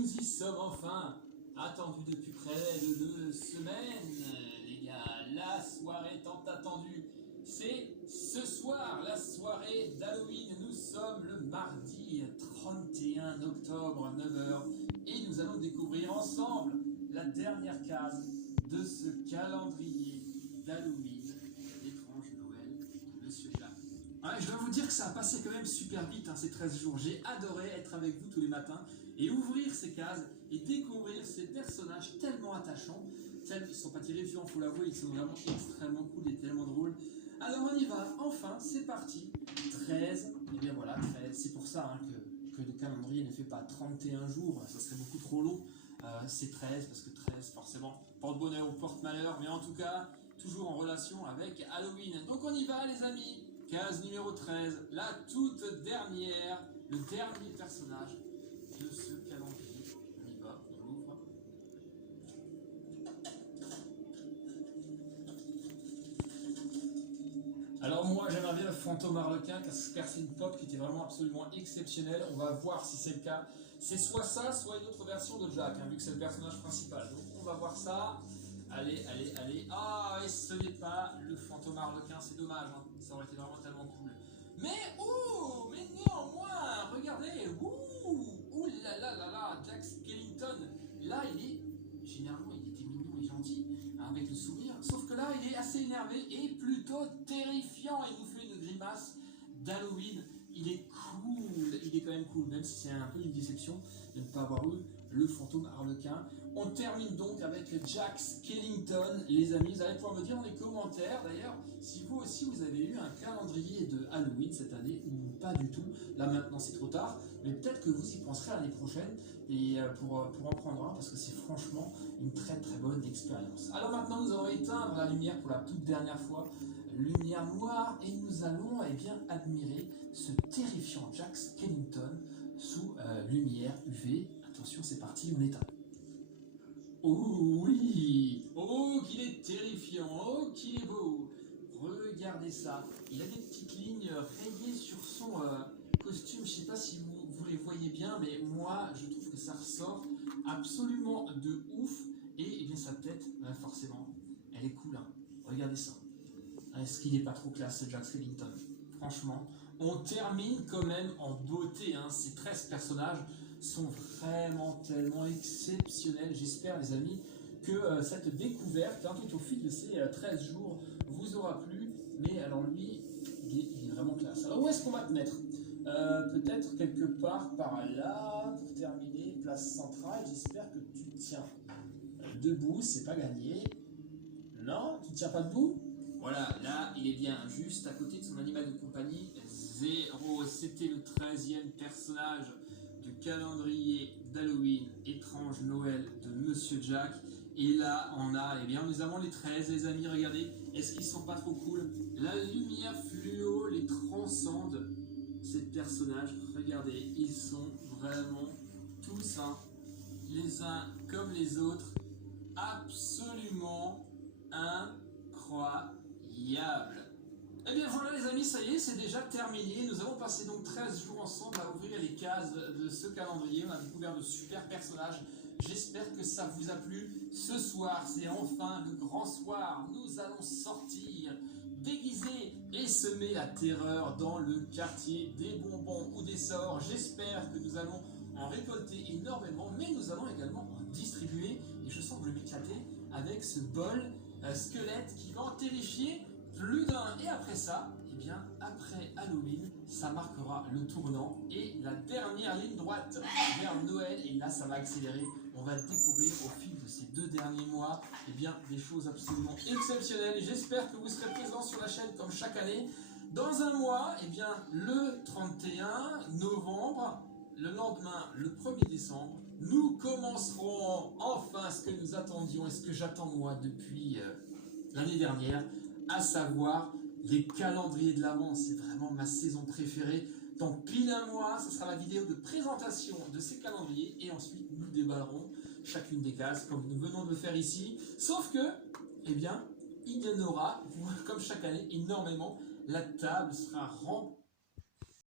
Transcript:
nous y sommes enfin, attendu depuis près de 2 semaines, les gars, la soirée tant attendue. C'est ce soir, la soirée d'Halloween. Nous sommes le mardi 31 octobre, 9h, et nous allons découvrir ensemble la dernière case de ce calendrier d'Halloween, l'étrange Noël de Monsieur Jack. Ouais, je dois vous dire que ça a passé quand même super vite, ces 13 jours. J'ai adoré être avec vous tous les matins et ouvrir ces cases et découvrir ces personnages tellement attachants. Ils ne sont pas terrifiants, il faut l'avouer, ils sont vraiment extrêmement cool et tellement drôles. Alors on y va, enfin, c'est parti. 13, et bien voilà, 13. C'est pour ça que le calendrier ne fait pas 31 jours, ça serait beaucoup trop long. C'est 13, parce que 13, forcément, porte-bonheur ou porte-malheur, mais en tout cas, toujours en relation avec Halloween. Donc on y va, les amis. Case numéro 13, la toute dernière, le dernier personnage de ce calendrier. On y va, on ouvre. Alors moi j'aimerais bien le fantôme harlequin car c'est une pop qui était vraiment absolument exceptionnelle. On va voir si c'est le cas. C'est soit ça, soit une autre version de Jack, vu que c'est le personnage principal. Donc on va voir ça. Allez, allez, allez. Ah, et ce n'est pas le fantôme harlequin, c'est dommage. Ça aurait été vraiment tellement cool. Mais, mais néanmoins, regardez. Ouh là là là là, Jack Skellington. Là, généralement, il était mignon et gentil, avec le sourire. Sauf que là, il est assez énervé et plutôt terrifiant. Il nous fait une grimace d'Halloween. Il est cool, il est quand même cool, même si c'est un peu une déception de ne pas avoir eu le fantôme harlequin. On termine donc avec Jack Skellington. Les amis, vous allez pouvoir me dire dans les commentaires, d'ailleurs, si vous aussi vous avez eu un calendrier de Halloween cette année ou pas du tout. Là maintenant c'est trop tard, mais peut-être que vous y penserez l'année prochaine et pour en prendre un, parce que c'est franchement une très très bonne expérience. Alors maintenant nous allons éteindre la lumière pour la toute dernière fois, lumière noire, et nous allons admirer ce terrifiant Jack Skellington sous lumière UV. Attention, c'est parti, on éteint. Oh oui, oh qu'il est terrifiant, oh qu'il est beau. Regardez ça, il a des petites lignes rayées sur son costume. Je ne sais pas si vous les voyez bien, mais moi je trouve que ça ressort absolument de ouf. Et bien sa tête, forcément, elle est cool. Regardez ça. Est-ce qu'il n'est pas trop classe, Jack Skellington? Franchement, on termine quand même en beauté. Ces 13 personnages sont vraiment tellement exceptionnels. J'espère, les amis, que cette découverte, tout au fil de ces 13 jours, vous aura plu. Mais alors lui, il est vraiment classe. Alors où est-ce qu'on va te mettre? Peut-être quelque part par là, pour terminer, place centrale. J'espère que tu tiens debout, c'est pas gagné. Non, tu ne tiens pas debout? Voilà, là, il est bien juste à côté de son animal de compagnie. 0, c'était le 13e personnage du calendrier d'Halloween étrange Noël de Monsieur Jack. Et là, nous avons les 13, les amis, regardez. Est-ce qu'ils sont pas trop cool? La lumière fluo les transcende, ces personnages. Regardez, ils sont vraiment tous, les uns comme les autres, absolument incroyables. Et bien voilà les amis, ça y est, c'est déjà terminé. Nous avons passé donc 13 jours ensemble à ouvrir les cases de ce calendrier. On a découvert de super personnages. J'espère que ça vous a plu. Ce soir, c'est enfin le grand soir. Nous allons sortir déguisés et semer la terreur dans le quartier des bonbons ou des sorts. J'espère que nous allons en récolter énormément, mais nous allons également en distribuer. Et je sens que je vais m'éclater avec ce bol squelette qui va en terrifier plus d'un. Et après ça, après Halloween, ça marquera le tournant et la dernière ligne droite vers Noël. Et là, ça va accélérer. On va découvrir au fil de ces 2 derniers mois des choses absolument exceptionnelles. Et j'espère que vous serez présents sur la chaîne comme chaque année. Dans un mois, le 31 novembre, le lendemain, le 1er décembre, nous commencerons enfin ce que nous attendions et ce que j'attends moi depuis l'année dernière, à savoir les calendriers de l'Avent. C'est vraiment ma saison préférée. Dans pile un mois, ce sera la vidéo de présentation de ces calendriers et ensuite nous déballerons chacune des cases comme nous venons de le faire ici. Sauf que, il y en aura, comme chaque année, énormément. La table sera remplie